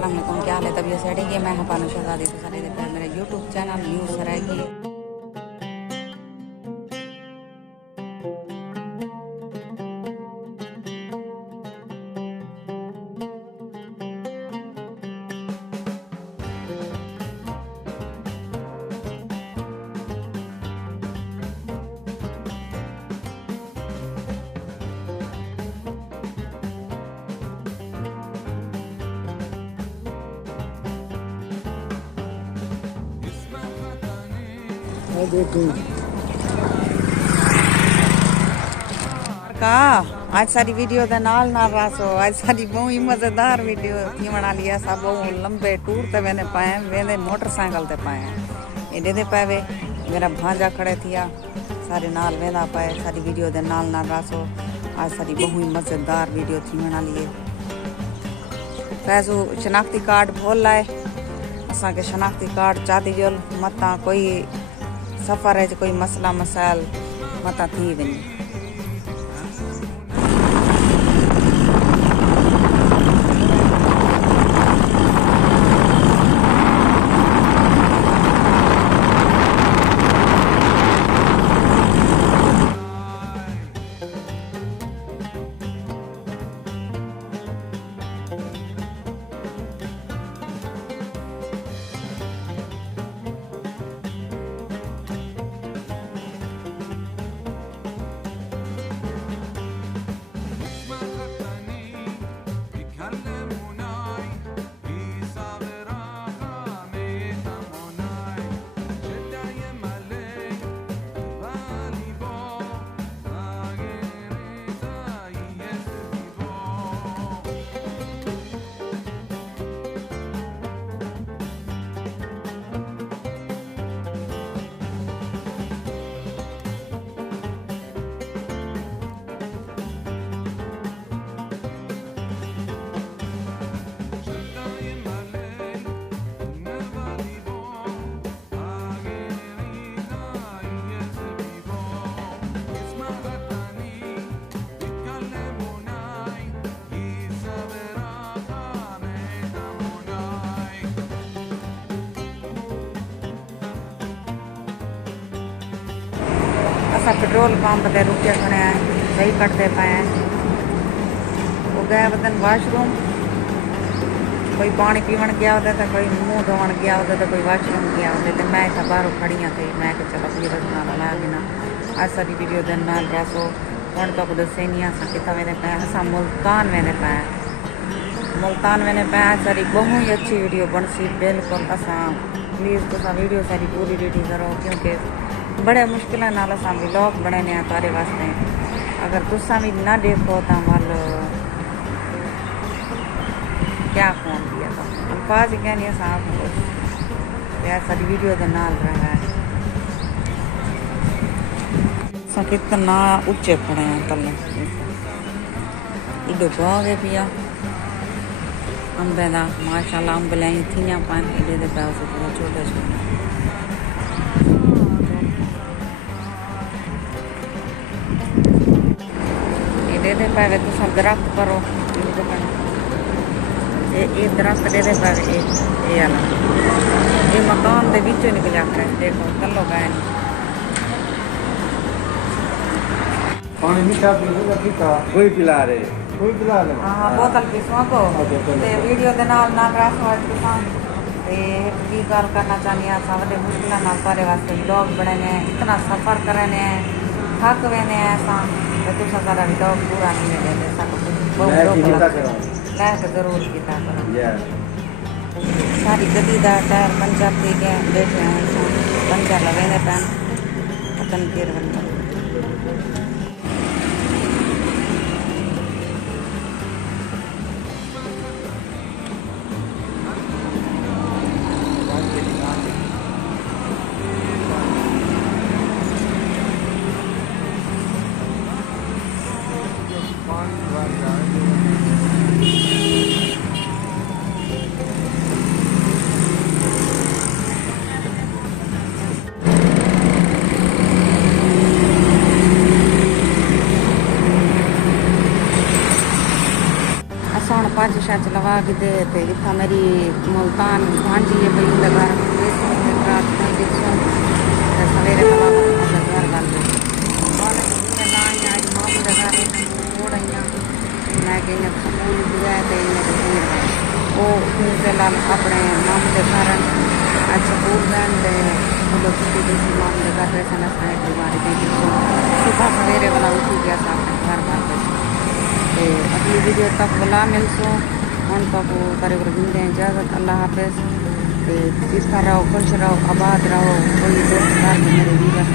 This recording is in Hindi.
अस्सलाम वालेकुम, क्या हाल है? तबीयत सेट है? मैं हपानो शहजादी तो सारे मेरे यूट्यूब चैनल न्यूज़ सराय का आज सारी वीडियो दे नाल रासो आज सारी बहुत ही मज़ेदार वीडियो थी बना लिया सब बहुत लंबे टूर ते मैंने पाए वेंदे मोटरसाइकिल ते पाए एडे दे पावे मेरा भांजा खड़े थिया सारे नाल वेंदा पाए सारी वीडियो दे नाल रासो आज सारी बहुत ही मज़ेदार वीडियो थी बना लिए पैसो शनाख्ती कार्ड भोल लाए असा के शनाख्ती कार्ड चाती जल मता कोई सफ़र है कोई मसला मसाइल मता थी वनी असा पेट्रोल पंप पे रुके खड़े हैं सही करते पाए वो गए वतन वाशरूम कोई पानी पीवन गया होता तो कोई मुँह धोवन गया होता तो कोई वाशरूम गया होता तो मैं इतना बाहरों खड़ी हाँ थी मैं चलो ये रखना ला ना आज सारी वीडियो दिन नाल रसो हूँ तक दसे नहीं असा कितना मैंने पाया असा मुल्तान मैंने पाया सारी बहुत ही अच्छी वीडियो बन सी बिल्कुल असा प्लीज़ तुसा वीडियो सारी पूरी रीडी करो क्योंकि बड़े मुश्किल नाल असा व्लॉग बनाने तारे वास्ते अगर तुसा भी ना देखो तो मल क्या फोन दिया तो अल्फाज क्या नहीं असा आप सारी वीडियो के नाल रहा है असा कितना उच्चे खड़े हैं तले इडो भागे पिया अम्बे का माशाल्लाह अम्ब लाई थी पान एडे दे पैसे छोटे छोटे दे पावे तो सब दरख्त करो ये दरख्त दे पावे ये मकान के बिचों निकल आखिर देखो कलो गए पानी मीठा कोई पिला रहे हाँ बोतल पीसवा को वीडियो के नाल रसो की गल करना चाहनी बड़े मुश्किल तारे वास्ते ब्लॉग बनाने इतना सफ़र करने थक वेने असा तो सारा व्लॉग पूरा नहीं मिले लाइक जरूर किया करो सारी जदीदार टायर पंचर थी गए बैठे हैं पंचर लगे पैन पतन केर बंद रिक्शा चलवा के दे ते इतना मेरी मुल्तान भांजी है भाई उनके घर बेसों रात में बेसों सवेरे तला घर गल आज मामू के घर थोड़ा लैके स्कूल गया वो फिलहाल अपने मामू के घर आज स्कूल गए मतलब छुट्टी दी थी मामू के घर वैसे ना साइड बीमारी दी सुबह सवेरे वाला उठी गया था अपने घर वापस। तो अगली वीडियो तक बुला मिलसूँ उन तक करे दें इजाज़त। अल्लाह हाफिज़। तो जिस तरह रहो खुश रहो आबाद रहो कोई दोस्त मेरे भी बस